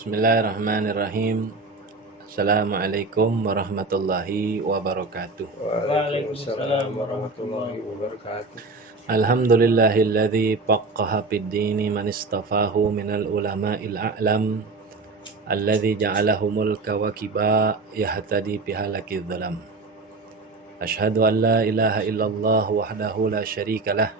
Bismillahirrahmanirrahim. Assalamualaikum warahmatullahi wabarakatuh. Waalaikumsalam warahmatullahi wabarakatuh. Alhamdulillahilladzi faqqaha fid-dini man istafahu minal ulama'il a'lam alladzi ja'alahumul kawakiba yahtadi bihalakidz dhalam. Asyhadu an la ilaha illallah wahdahu la syarikalah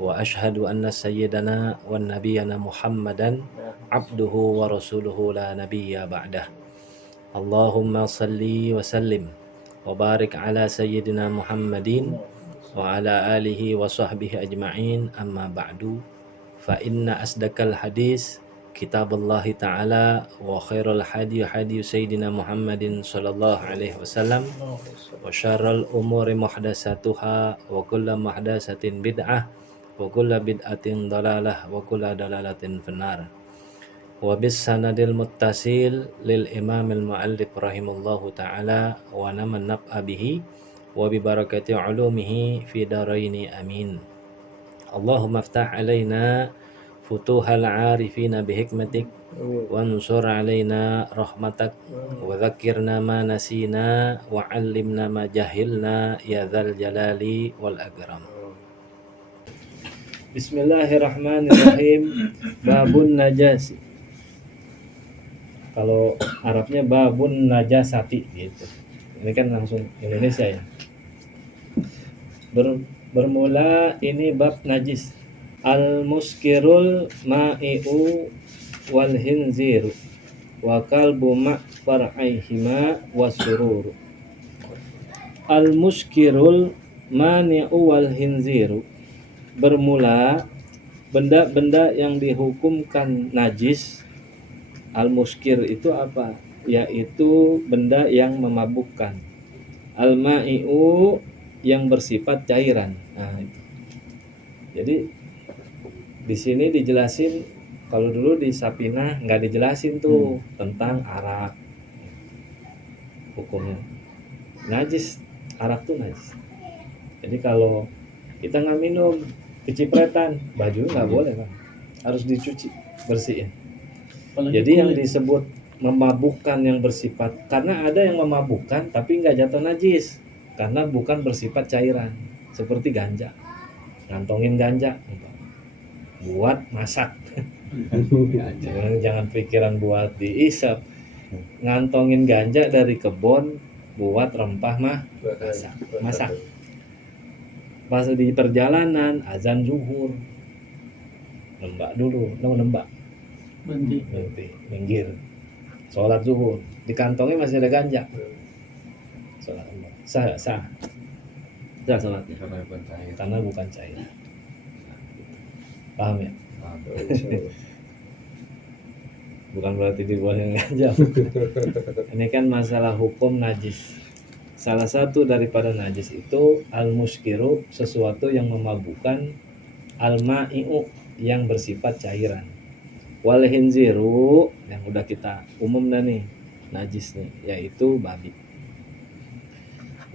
wa asyhadu anna sayyidana wan nabiyyana Muhammadan abduhu wa rasuluhu la nabiyya ba'dah. Allahumma salli wa sallim wa barik ala sayyidina Muhammadin wa ala alihi wa sahbihi ajma'in, amma ba'du. Fa inna asdaqal hadis kitaballahi ta'ala wa khairul hadi sayyidina Muhammadin sallallahu alaihi wasallam wa syarrul umuri muhdatsatuha wa kullu muhdatsatin bid'ah wa kullu bid'atin dalalah wa kullu dalalatin finnar. Wa bis sanadil muttasil lil imamil muallif rahimallahu ta'ala wa naman naf'a bihi wa bi barakati ulumihi fi daraini amin. Allahumma aftah alaina futuhal arifina bihikmatik wa ansur alaina rahmatak wa dhakkirna ma nasina wa 'allimna ma jahilna ya dzal jalali wal akram. Bismillahirrahmanirrahim. Babun najasi. Kalau Arabnya babun najasati gitu. Ini kan langsung Indonesia ya. Bermula ini bab najis. Al-muskirul ma'i'u wal hinziru wa kalbu ma' far'aihima wasururu. Al-muskirul mani'u wal hinziru. Bermula benda-benda yang dihukumkan najis. Al-muskir itu apa? Yaitu benda yang memabukkan. Al-ma'i'u yang bersifat cairan. Nah, itu. Jadi di sini dijelasin, kalau dulu di Sapinah nggak dijelasin tuh tentang arak hukumnya. Najis, arak tuh najis. Jadi kalau kita nggak minum kecipretan, baju nggak boleh kan, harus dicuci, bersihin. Jadi yang disebut memabukkan yang bersifat, karena ada yang memabukkan tapi nggak jatuh najis, karena bukan bersifat cairan, seperti ganja, ngantongin ganja buat masak. Jangan pikiran buat diisap, ngantongin ganja dari kebun buat rempah masak. Pas di perjalanan azan zuhur, nembak dulu, nembak berhenti, minggir, sholat zuhur, di kantongnya masih ada ganja, sholat sah sholatnya karena bukan cair. Paham ya? Bukan berarti dibolehin ganja. Ini kan masalah hukum najis. Salah satu daripada najis itu al-muskiru, sesuatu yang memabukkan, al-ma'i'u yang bersifat cairan, wal hinziru yang udah kita umum dah nih najis nih, yaitu babi,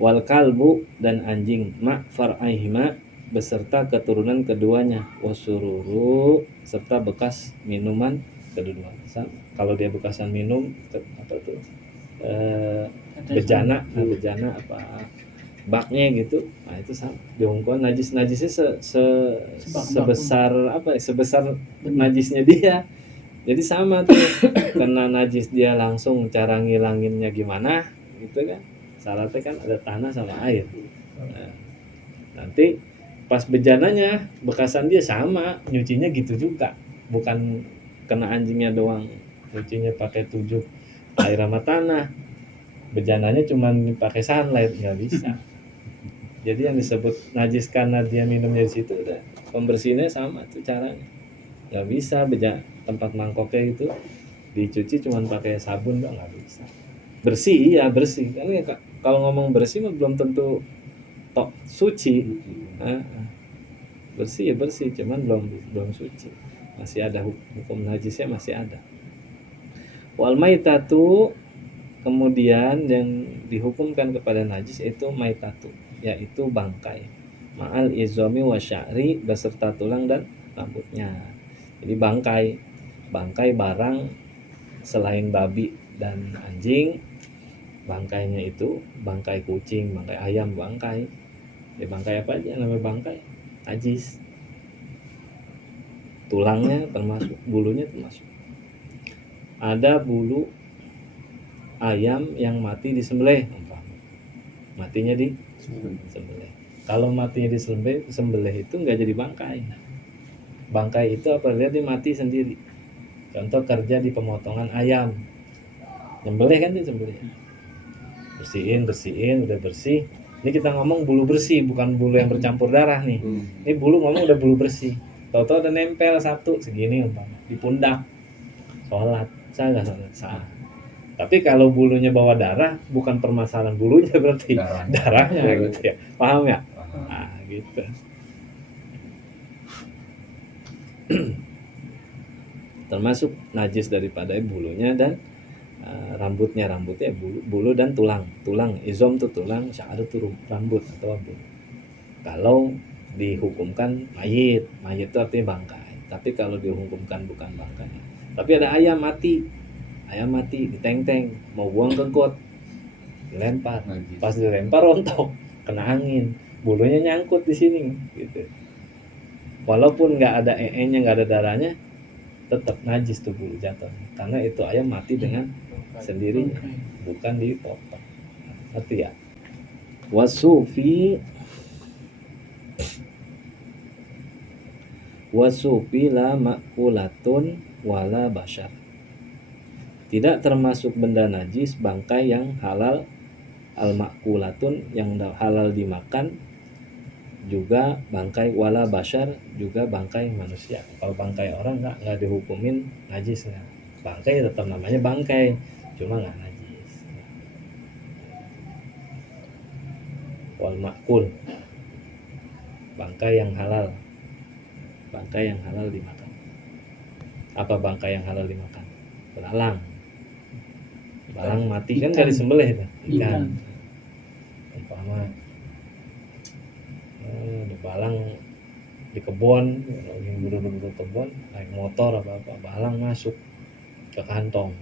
wal kalbu dan anjing, ma far'aihima beserta keturunan keduanya, wasururu serta bekas minuman kedua. Kalau dia bekasan minum apa tuh? Bejana apa baknya gitu, nah itu sama diungkon najisnya sebesar apa? Sebesar najisnya dia. Jadi sama tuh, karena najis dia langsung cara ngilanginnya gimana gitu kan, syaratnya kan ada tanah sama air. Nah, nanti pas bejananya bekasan dia sama, nyucinya gitu juga, bukan kena anjingnya doang nyucinya pakai 7 air sama tanah, bejananya cuma pakai sunlight, nggak bisa. Jadi yang disebut najis karena dia minumnya di situ, udah pembersihannya sama tuh caranya. Nggak bisa tempat mangkoknya itu dicuci cuma pakai sabun, nggak bisa. Bersih, iya bersih. Karena kalau ngomong bersih mah belum tentu tok suci. Bersih ya bersih, cuman belum suci. Masih ada hukum najisnya, masih ada. Wal maitatu, kemudian yang dihukumkan kepada najis itu maitatu, yaitu bangkai, ma'al izami wa sya'ri, beserta tulang dan rambutnya. Jadi bangkai barang selain babi dan anjing, bangkainya itu bangkai kucing, bangkai ayam, bangkai apa aja namanya bangkai najis. Tulangnya termasuk, bulunya termasuk. Ada bulu ayam yang mati disembelih, matinya disembelih. Kalau matinya disembelih itu nggak jadi bangkai. Bangkai itu apabila dia mati sendiri. Contoh kerja di pemotongan ayam, nyembelih kan disembelih. Bersihin, udah bersih. Ini kita ngomong bulu bersih, bukan bulu yang bercampur darah nih. Ini bulu ngomong udah bulu bersih. Tahu-tahu ada nempel satu segini umpama di pundak. Sholat, sah nggak sholat? Sah. Tapi kalau bulunya bawa darah, bukan permasalahan bulunya berarti darahnya gitu ya. Paham ya? Nah, gitu. Termasuk najis daripada bulunya dan rambutnya bulu dan tulang izom tuh tulang, sya'ar tuh rambut atau bulu. Kalau dihukumkan mayit itu artinya bangkai. Tapi kalau dihukumkan bukan bangkai. Tapi ada ayam mati diteng-teng, mau buang ke got, dilempar, pas dilempar rontok, kena angin, bulunya nyangkut di sini gitu. Walaupun nggak ada nya, nggak ada darahnya, tetap najis tuh bulu jatuh, karena itu ayam mati dengan sendirinya, bukan dipotong. Ngerti ya? Wasufi la makulatun wala bashar. Tidak termasuk benda najis bangkai yang halal, al-makulatun yang halal dimakan, juga bangkai wala bashar, juga bangkai manusia. Kalau bangkai orang nggak dihukumin najis ya. Bangkai tetap namanya bangkai, cuma nggak najis. Wal makul, bangkai yang halal dimakan. Apa bangkai yang halal dimakan? Belalang mati kan nggak disembelih itu, ikan. Umpama ada balang di kebun, lagi buru-buru kebun, naik motor apa balang masuk ke kantong,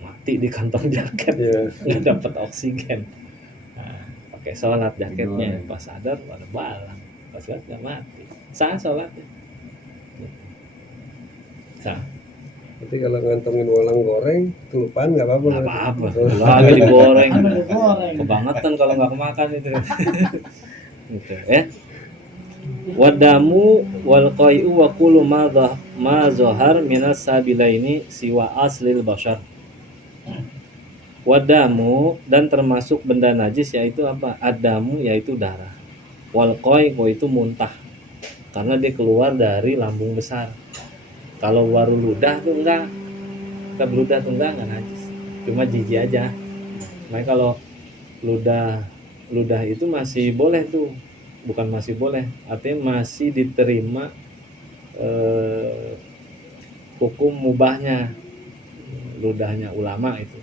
mati di kantong jaket, nggak dapat oksigen. Nah, pakai sholat jaketnya, pas sadar ada balang, pas sholat nggak mati, sah sholatnya. Sah. Tapi kalau ngantongin walang goreng, kelupaan nggak apa-apa. Nggak apa-apa, lagi digoreng. Kebangetan kalau nggak kemakan itu. Gitu ya. Wadamu wal qai'u wa kullu ma zahar minas sabilaini siwa aslil bashar. Wadamu, dan termasuk benda najis yaitu apa? Adamu yaitu darah. Wal qai'u itu muntah, karena dia keluar dari lambung besar. Kalau waru ludah tuh enggak, kita beludah tuh enggak najis, cuma jijik aja. Makanya kalau ludah itu masih boleh tuh, bukan masih boleh, artinya masih diterima hukum mubahnya ludahnya ulama itu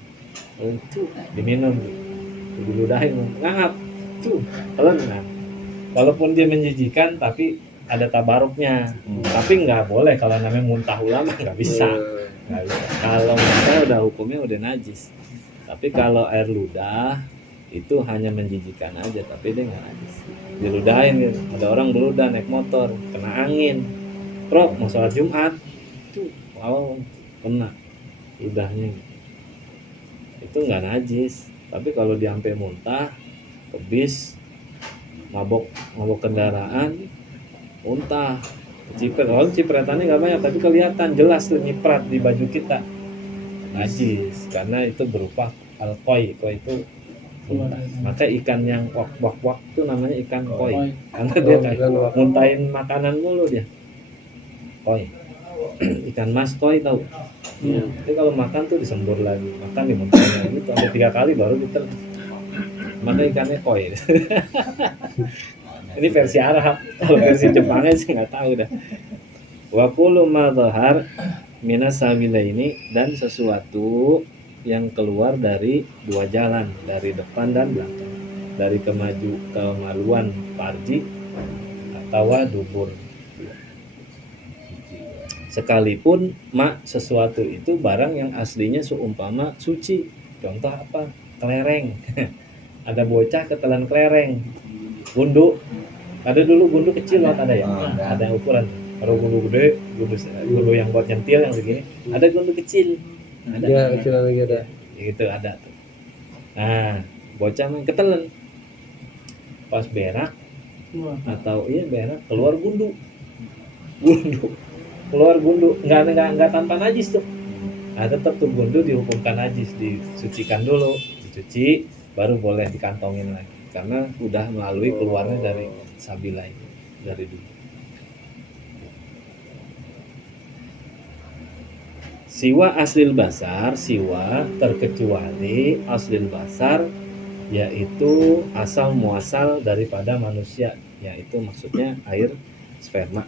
diminum, diludahin, ngap tuh telan. Walaupun dia menjijikan tapi ada tabaruknya, tapi nggak boleh kalau namanya muntah ulama, nggak bisa. Kalau muntah udah hukumnya udah najis. Tapi kalau air ludah itu hanya menjijikan aja, tapi dia nggak najis. Diludahin gitu. Ada orang beludah naik motor, kena angin, mau sholat Jumat, kena ludahnya, itu nggak najis. Tapi kalau diampe muntah, kebis, mabok kendaraan, muntah, cipretannya nggak banyak, tapi kelihatan jelas tuh nyiprat di baju kita, najis, karena itu berupa alkoi itu muntah. Maka ikan yang wak itu namanya ikan koi, karena dia muntahin makanan mulu dia. Koi, ikan mas koi tahu? Jadi kalau makan tuh disembur lagi, makan dimuntahin lagi, itu sampai 3 kali baru ditelan. Maka ikannya koi. Ini versi Arab, kalau versi Jepangnya sih nggak tahu dah. Wa kullu ma dhahar minas sabilaini, dan sesuatu yang keluar dari dua jalan, dari depan dan belakang, dari kemaluan farji atau dubur, Sekalipun sesuatu itu barang yang aslinya seumpama suci. Contoh apa? Kelereng. Ada bocah ketelan kelereng. Gundu. Ada dulu gundu kecil loh, ada ya? Ada yang ukuran. Kalau gundu gede, gundu yang buat nyentil yang segini. Ada gundu kecil. Ada. Ya, kecil lagi ada. Gitu ada tuh. Nah, bocah main ketelan. Pas berak atau berak keluar gundu. Keluar gundu nggak tanpa najis tuh. Nah, tetap tuh gundu dihukumkan najis, disucikan dulu, dicuci baru boleh dikantongin lagi karena udah melalui keluarnya dari sabila itu dari dulu. Siwa aslil basar, siwa terkecuali aslil basar, yaitu asal muasal daripada manusia, yaitu maksudnya air sperma,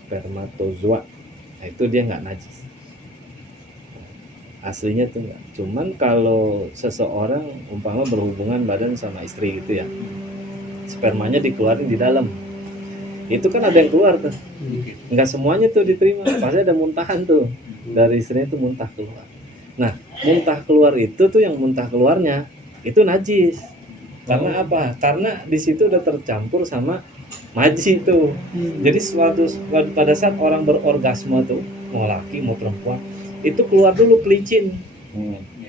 spermatozoa. Nah, itu dia nggak najis. Aslinya tuh enggak. Cuman kalau seseorang umpama berhubungan badan sama istri gitu ya, spermanya dikeluarin di dalam, itu kan ada yang keluar tuh. Enggak semuanya tuh diterima, pasti ada muntahan tuh dari istrinya tuh muntah keluar. Nah, muntah keluar itu tuh yang muntah keluarnya itu najis. Karena apa? Karena di situ udah tercampur sama maji tuh. Jadi pada saat orang berorgasme tuh, mau laki mau perempuan, itu keluar dulu pelicin.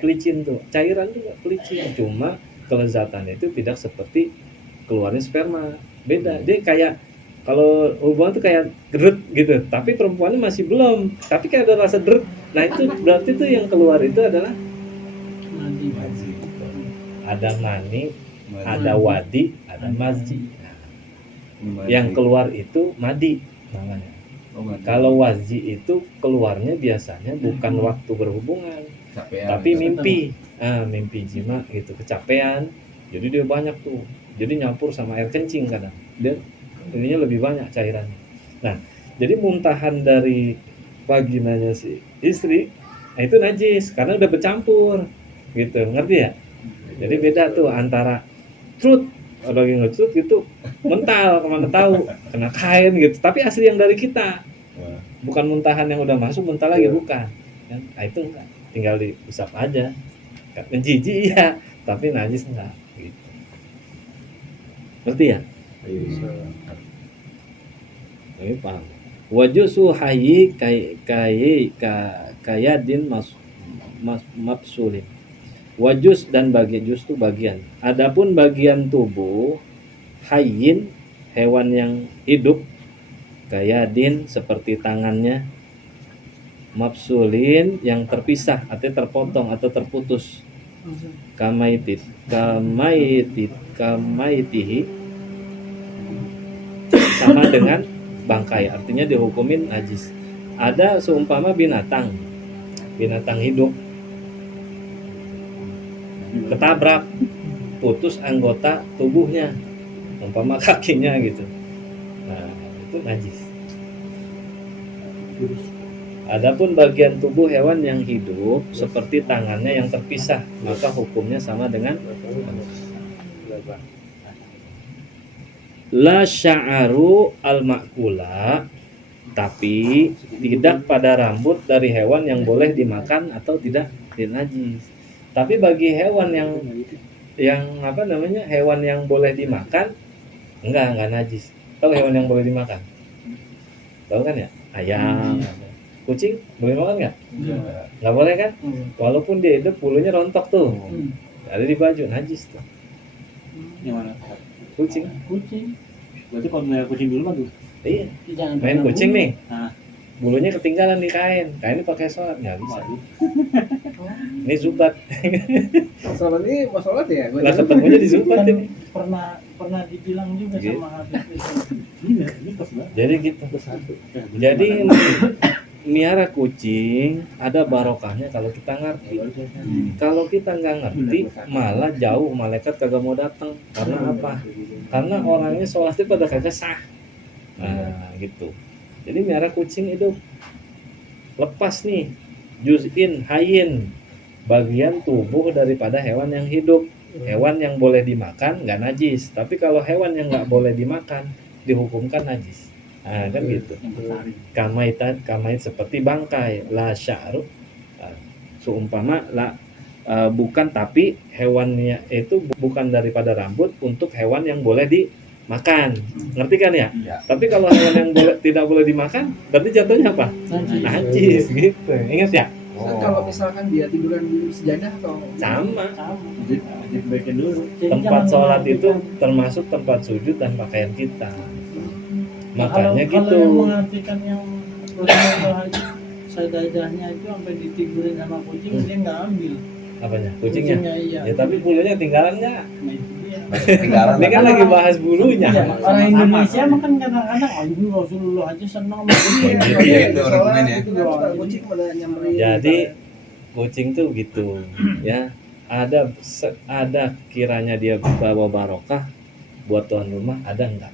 Pelicin tuh, cairan juga pelicin. Cuma kelezatannya itu tidak seperti keluarnya sperma. Beda. Dia kayak kalau hubungan tuh kayak deret gitu, tapi perempuannya masih belum. Tapi kayak ada rasa deret. Nah, itu berarti tuh yang keluar itu adalah maji. Ada mani, ada wadi, ada maji. Yang keluar itu madi namanya. Kalau waji itu keluarnya biasanya bukan waktu berhubungan, tapi mimpi. Mimpi jima gitu, kecapean. Jadi dia banyak tuh. Jadi nyampur sama air kencing kadang. Dia ininya lebih banyak cairannya. Nah, jadi muntahan dari vaginanya si istri, nah itu najis karena udah bercampur. Gitu, ngerti ya? Jadi beda tuh antara truth, kalau lagi nge-truth gitu mental, kemana tahu, kena kain gitu. Tapi asli yang dari kita. Bukan muntahan yang udah masuk, mental lagi bukan. Nah, itu enggak, tinggal diusap aja. Menjijik ya, tapi najis enggak gitu. Ngerti ya? Ini paham. Wajusu hayyi kayadin mafsulin. Wajus dan bagi jus itu bagian. Adapun bagian tubuh hayyin, hewan yang hidup, kayadin seperti tangannya, mafsulin yang terpisah atau terpotong atau terputus, kamaitihi sama dengan bangkai, artinya dihukumin najis. Ada seumpama binatang hidup ketabrak, putus anggota tubuhnya, umpama kakinya gitu. Nah, itu najis. Adapun bagian tubuh hewan yang hidup seperti tangannya yang terpisah, maka hukumnya sama dengan la sya'aru al-ma'kula, tapi tidak pada rambut dari hewan yang boleh dimakan atau tidak najis. Tapi bagi hewan yang hewan yang boleh dimakan enggak najis. Tahu hewan yang boleh dimakan? Tahu kan ya? Ayam, kucing boleh makan nggak? Nggak boleh kan? Walaupun dia hidup bulunya rontok tuh, ada di baju, najis tuh. Yang mana? Kucing. Berarti kalau melihara kucing dulu mah tuh. Iya. Main kucing nih. Nah, Bulunya ketinggalan di kainnya pakai sholat nggak bisa. Ini zubat. Sholat ini mau sholat ya? Lah ketemunya di zubat kan ini. pernah dibilang juga Gitu. sama Habib. Ini pas banget. Jadi gitu. Jadi miara kucing ada barokahnya kalau kita ngerti. Kalau kita nggak ngerti, malah jauh malaikat kagak mau datang. Karena apa? Karena orangnya sholatnya pada kagak sah. Nah, gitu. Jadi miara kucing itu lepas nih, juz'in hayyin, bagian tubuh daripada hewan yang hidup. Hewan yang boleh dimakan nggak najis, tapi kalau hewan yang nggak boleh dimakan dihukumkan najis. Kan gitu. Yang bertaring. Kamait seperti bangkai, la sya'ru. Seumpama bukan, tapi hewannya itu bukan daripada rambut untuk hewan yang boleh dimakan. Ngerti kan ya? Iya. Tapi kalau hewan yang tidak boleh dimakan, berarti jatuhnya apa? Najis gitu. Ingat ya? Kalau misalkan dia tiduran di sejadah atau Sama. Jadi baiknya dulu. Jadi Tempat jangan sholat itu mengartikan- termasuk tempat sujud dan pakaian kita. Nah, Makanya kalau gitu. yang mengartikan yang Rasulullah Haji sajadahnya itu sampai ditidurin sama kucing, dia nggak ambil Apanya? Kucingnya? iya. Ya tapi bulunya tinggalan nggak? Nah itu dia. Tinggalan. Ini kan lagi bahas bulunya. Iya, Sama- orang sama- Indonesia sama. mah kan kadang-kadang ini Rasulullah aja senang sama kucing. Iya, iya, itu argumennya. itu kan suka kucing pada nyamperin. Jadi kucing tuh gitu ya. Ada kiranya dia bawa barokah buat tuan rumah, ada enggak?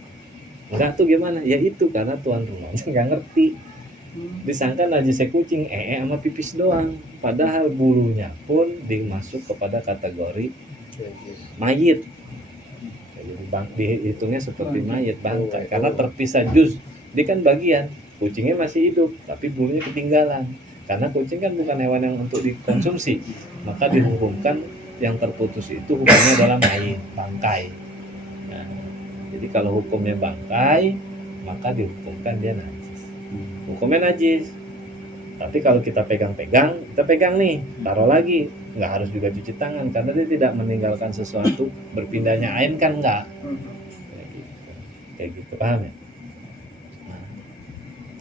Enggak tuh gimana? Ya itu karena tuan rumahnya nggak ngerti. Disangka najisnya kucing sama pipis doang. Padahal bulunya pun dimasuk kepada kategori mayit. Dihitungnya seperti mayit, bangkai, karena terpisah juz. Dia kan bagian, kucingnya masih hidup tapi bulunya ketinggalan. Karena kucing kan bukan hewan yang untuk dikonsumsi, maka dihukumkan yang terputus itu hukumnya adalah mayit, bangkai. Nah, jadi kalau hukumnya bangkai, maka dihukumkan dia najis. Hukumnya najis. Tapi kalau kita pegang nih, taruh lagi, nggak harus juga cuci tangan karena dia tidak meninggalkan sesuatu. Berpindahnya ain kan enggak. Kayak gitu, paham ya? Nah,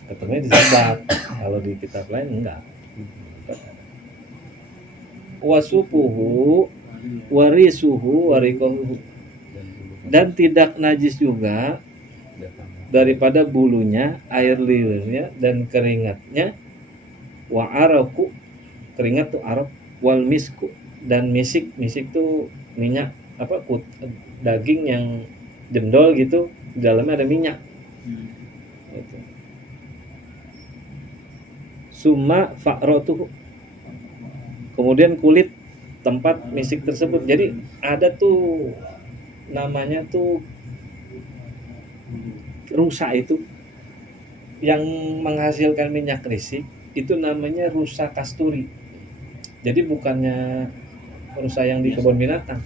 ketemunya di sebab, kalau di kitab lain enggak. Wasupuhu warisuhu warikohu, dan tidak najis juga daripada bulunya, air liurnya dan keringatnya, wa araku, keringat tuh arok, wal misku, dan misik tuh minyak daging yang jendol gitu, di dalamnya ada minyak gitu. Summa fa'rotuhu, kemudian kulit tempat misik tersebut. Jadi ada tuh namanya tuh rusa itu yang menghasilkan minyak risik, itu namanya rusa kasturi. Jadi bukannya rusa yang di kebun binatang.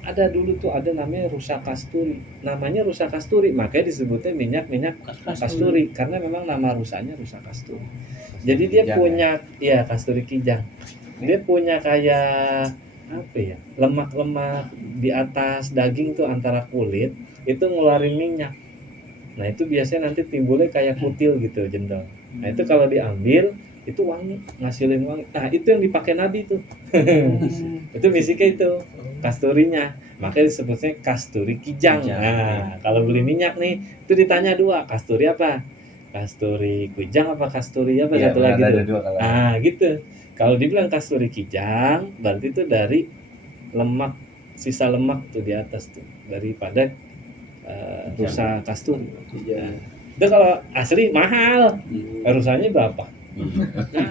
Ada dulu tuh ada namanya rusa kasturi. Namanya rusa kasturi, makanya disebutnya minyak kasturi karena memang nama rusanya rusa kasturi. Jadi dia Kijang, punya kasturi kijang. Dia punya kayak apa ya? Lemak-lemak di atas daging tuh antara kulit itu ngeluarin minyak. Nah itu biasanya nanti timbulnya kayak kutil gitu, jendol. Nah itu kalau diambil itu wangi, ngasilin wangi. Nah itu yang dipakai Nabi tuh. Itu bisiknya itu kasturinya. Makanya disebutnya kasturi kijang. Nah kalau beli minyak nih itu ditanya dua, kasturi apa? Kasturi kijang apa kasturi apa? Iya, Satu lagi ada tuh. dua kalau. Nah gitu. Kalau dibilang kasturi kijang berarti itu dari lemak, sisa lemak tuh di atas tuh daripada rusa kasturi. Nah, itu kalau asli mahal. Rusanya berapa? Nah,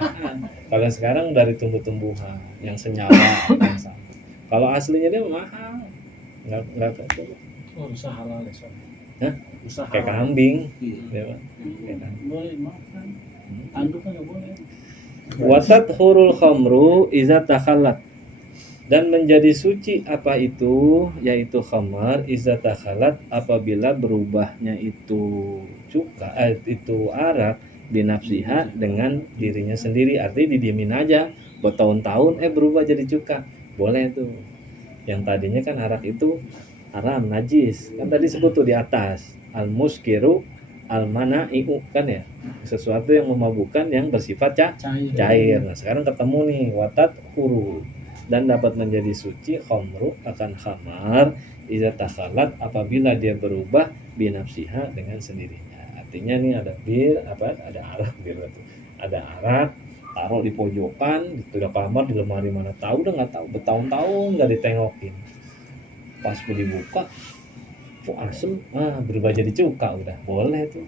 kalau sekarang dari tumbuh-tumbuhan yang senyawa yang sama. Kalau aslinya dia mahal. Enggak Usaha halal ya, Sob. Hah? Usaha kayak halal. kambing. Iya. Ya, Pak. Kayak kambing. Boleh makan. Tanduk kan nggak boleh. Watat hurul khamru iza takhalat, dan menjadi suci apa itu, yaitu khamar, iza takhalat, apabila berubahnya itu itu arak binafsiha, dengan dirinya sendiri. Artinya didiemin aja bertahun-tahun berubah jadi cuka, boleh tuh. Yang tadinya kan arak itu haram, najis, kan tadi sebut tuh di atas, al muskiru al manai'u, kan ya, sesuatu yang memabukkan yang bersifat cair. Nah sekarang ketemu nih watat huru, dan dapat menjadi suci khamru akan khamar iza takhalat, apabila dia berubah binafsiha, dengan sendirinya. Artinya nih ada ada arak taruh di pojokan, di kamar, di lemari mana tahu, udah nggak tahu, bertahun-tahun nggak ditengokin, pas mau dibuka asem, berubah jadi cuka, udah boleh tuh,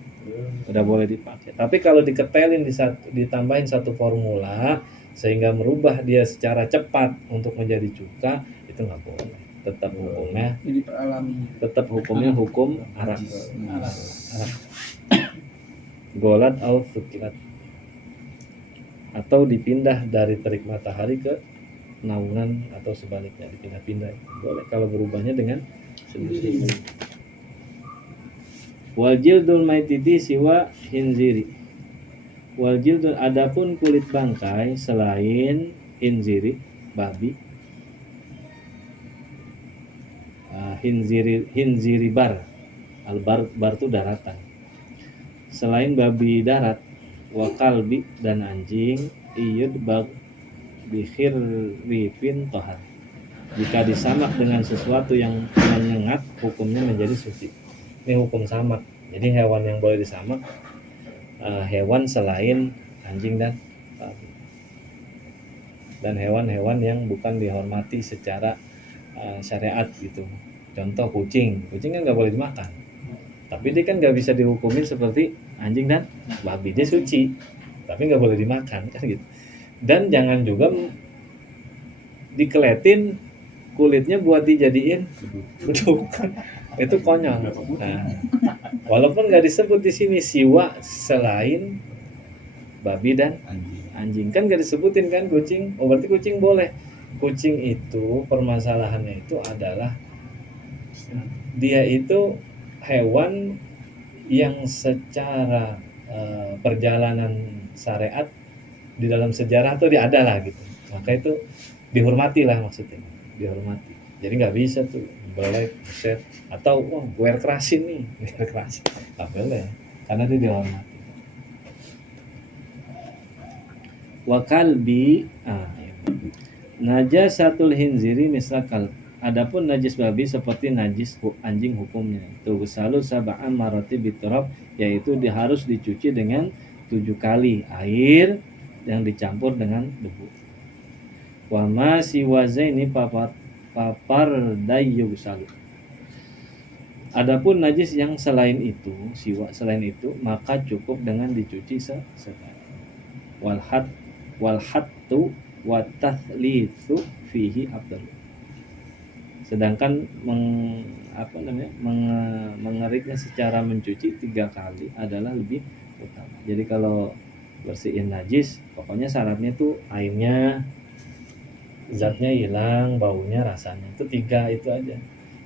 udah boleh dipakai. Tapi kalau diketelin, ditambahin satu formula sehingga merubah dia secara cepat untuk menjadi cuka, itu nggak boleh. Tetap hukumnya, jadi peralami. hukum arak. golat au thukilat, atau dipindah dari terik matahari ke naungan atau sebaliknya, dipindah-pindah boleh kalau berubahnya dengan sendiri. Wal jildul maititi siwa hinziri. Wal jildul, adapun kulit bangkai selain hinziri babi, hinziri bar, bar itu daratan, selain babi darat, wa kalbi dan anjing, iyud bag bihir rifin tohar, jika disamak dengan sesuatu yang menyengat hukumnya menjadi suci. Ini hukum samak, jadi hewan yang boleh disamak hewan selain anjing dan babi, dan hewan-hewan yang bukan dihormati secara syariat gitu. Contoh kucing kan nggak boleh dimakan, tapi dia kan nggak bisa dihukumin seperti anjing dan babi, dia suci tapi nggak boleh dimakan kan gitu. Dan jangan juga dikeletin kulitnya buat dijadiin beduk, itu konyol. Nah, walaupun nggak disebut di sini siwa selain babi dan anjing, kan nggak disebutin kan kucing, oh berarti kucing boleh. Kucing itu permasalahannya itu adalah dia itu hewan yang secara perjalanan syariat di dalam sejarah tuh dia ada lah gitu, maka itu dihormati lah, maksudnya dihormati. Jadi nggak bisa tuh boleh set atau gue kerasin nih, gue kerasin nggak boleh karena dia dihormati. Wakalbi najasatul hinziri misalkan, adapun najis babi seperti najis anjing hukumnya itu gusalu sab'an marati biturab, yaitu harus dicuci dengan 7 kali air yang dicampur dengan debu. Wa ma siwazaini papar dayu gusalu. Adapun najis yang selain itu, selain itu, maka cukup dengan dicuci sekali. Walhattu wa tathlithu fihi afdal. Sedangkan mengeriknya secara mencuci 3 kali adalah lebih utama. Jadi kalau bersihin najis, pokoknya syaratnya tuh airnya, zatnya hilang, baunya, rasanya, itu 3 itu aja.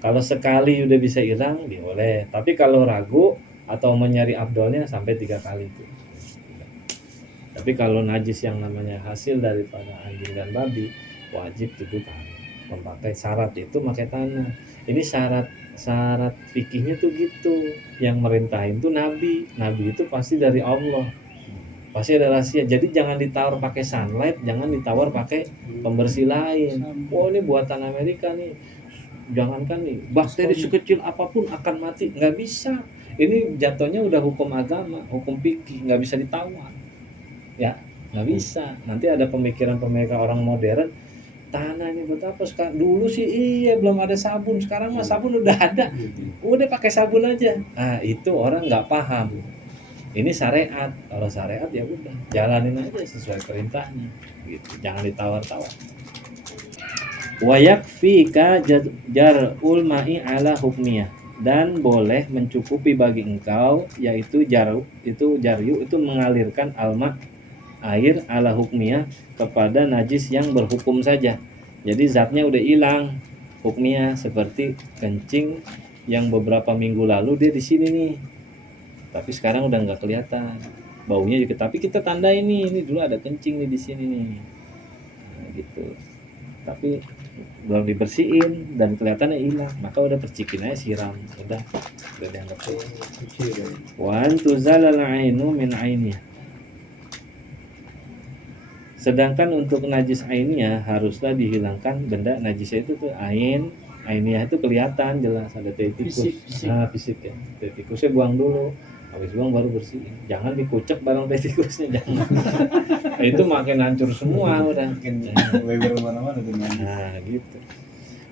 Kalau sekali udah bisa hilang, boleh. Tapi kalau ragu atau mencari afdolnya sampai 3 kali itu. Tapi kalau najis yang namanya hasil daripada anjing dan babi, wajib 7 kali. Memakai syarat itu pakai tanah. Ini syarat fikihnya tuh gitu. Yang merintahin tuh nabi. Nabi itu pasti dari Allah. Pasti ada rahasia. Jadi jangan ditawar pakai sunlight, jangan ditawar pakai pembersih lain. Oh ini buatan Amerika nih. Jangankan nih, bakteri sekecil apapun akan mati. Nggak bisa. Ini jatuhnya udah hukum agama, hukum fikih, nggak bisa ditawar. Ya, nggak bisa. Nanti ada pemikiran orang modern, tanah ini buat apa sekarang? Dulu sih iya belum ada sabun, sekarang mah sabun udah ada, udah pakai sabun aja. Nah itu orang nggak paham. Ini syariat, kalau syariat ya udah jalanin aja sesuai perintahnya, gitu. Jangan ditawar-tawar. Wa yakfika jar'ul ma'i ala hukmiyah, dan boleh mencukupi bagi engkau, yaitu jaryu itu mengalirkan alma air ala hukmiyah kepada najis yang berhukum saja. Jadi zatnya udah hilang hukmiyah, seperti kencing yang beberapa minggu lalu dia di sini nih, tapi sekarang udah nggak kelihatan baunya juga, tapi kita tanda ini dulu ada kencing nih di sini nih, nah, gitu. Tapi belum dibersihin dan kelihatannya hilang, maka udah percikin aja, siram, udah dianggap suci. Wa antuzalal ainu min ainiyah. Sedangkan untuk najis ainiyah haruslah dihilangkan benda najisnya itu tuh ainiyah itu kelihatan jelas ada tikus. Nah, fisik ya. Tikusnya buang dulu. Habis buang baru bersihin. Jangan dikucek barang tikusnya, jangan. Itu makin hancur semua udah. Wewer mana-mana dengan. Nah, gitu.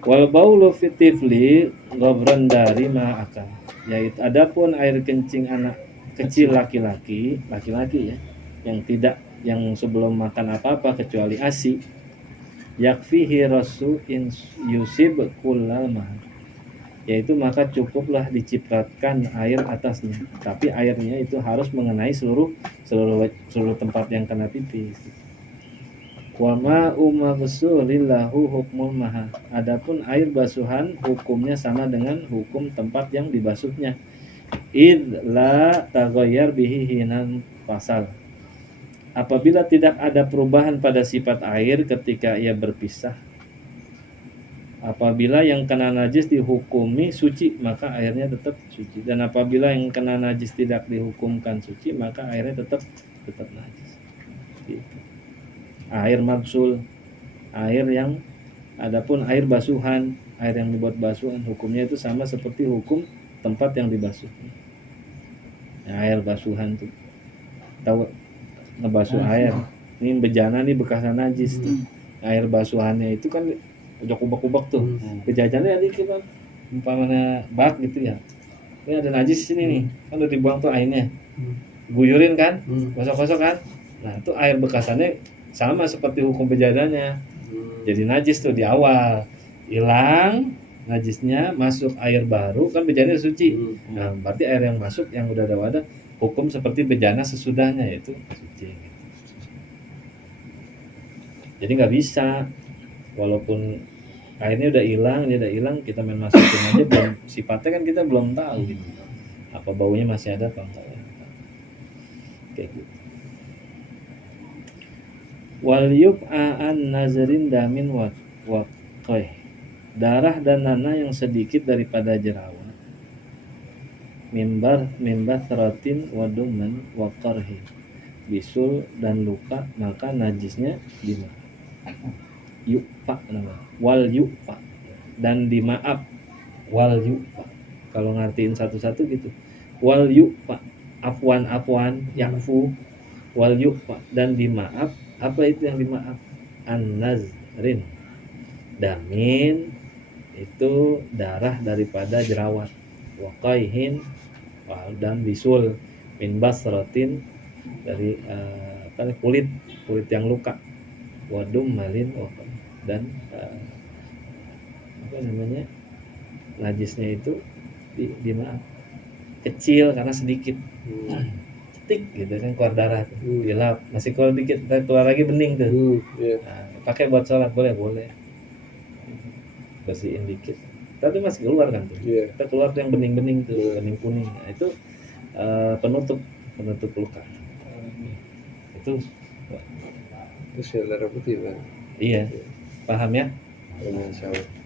Wal baulu fitifli gobran dari ma'akan. Yaitu adapun air kencing anak kecil laki-laki ya, yang sebelum makan apa-apa kecuali ASI, yakfihi rasu in yusib kullal mahar. yaitu maka cukuplah dicipratkan air atasnya, tapi airnya itu harus mengenai seluruh tempat yang kena pipis. Wa ma'u maghsulillahu hukmul maha. Adapun air basuhan hukumnya sama dengan hukum tempat yang dibasuhnya. Id la taghayyar bihi hinan fasal. Apabila tidak ada perubahan pada sifat air ketika ia berpisah. Apabila yang kena najis dihukumi suci, maka airnya tetap suci. Dan apabila yang kena najis tidak dihukumkan suci, maka airnya tetap najis. Gitu. Air mabsul, air yang adapun air basuhan, air yang dibuat basuhan, hukumnya itu sama seperti hukum tempat yang dibasuh. Air basuhan tuh, tahu ngebasuh air. Ini bejana nih bekasnya najis tuh. Air basuhannya itu kan udah kubak-kubak tuh. Kejajannya ada kita umpamanya bak gitu ya. Ini ada najis sini nih. Kan udah dibuang tuh airnya. Guyurin kan? Gosok-gosok kan? Nah, itu air bekasannya sama seperti hukum bejadanya. Jadi najis tuh di awal. Hilang najisnya, masuk air baru, kan bejana suci. Nah, berarti air yang masuk yang udah ada wadah hukum seperti bejana sesudahnya, yaitu suci. Jadi nggak bisa, walaupun airnya udah hilang, kita main masukin aja, belum sifatnya kan kita belum tahu gitu. Apa baunya masih ada apa enggak ya. Kayak gitu. Wal yub'an nazarin damin waqih. Darah dan nanah yang sedikit daripada jerawat. Mimbar teratin waduman waqarhi. Bisul dan luka, maka najisnya dimaaf. Yu'fa namanya. Wal yu'fa, dan dimaaf. Wal yu'fa. Kalau ngartiin satu-satu gitu. Wal yu'fa, afwan yakfu. Wal yu'fa, dan dimaaf. Apa itu yang dimaaf? An-nazrin, damin, itu darah daripada jerawat. Waqaihin, dan bisul, min basratin, dari kulit yang luka. Wadum malin, dan apa namanya, najisnya itu dimaaf. Kecil karena sedikit. Cetik gitu kan, keluar darah tuh. Dilap, masih keluar dikit, keluar lagi bening tuh. Nah, pakai buat sholat boleh. Bersihin dikit. Tapi masih keluar kan tuh. Kita keluar tuh yang bening-bening tuh, bening kuning. Nah, itu penutup luka. Itu sel darah putih, Bang. Iya. Paham ya? Insyaallah.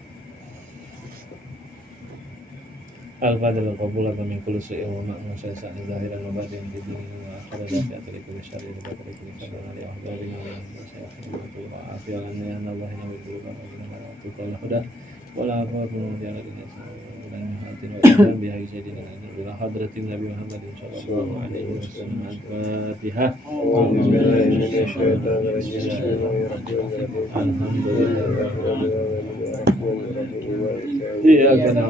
Al-fadl qabul min kulli su'in wa ma'na syai'an zahiran wa batinan fi dinin wa akhirat ya'tari kulli syarrin wa kulli syarrin li ahdarin wa sayyi'atin wa afiyan ya Allah ya wa kullu huda wa la aqulu ya dan hatin wa iman bi sayyidina ila hadratin nabi Muhammad sallallahu alaihi wasallam. Al-Fatihah. Alhamdulillah. Iya, karena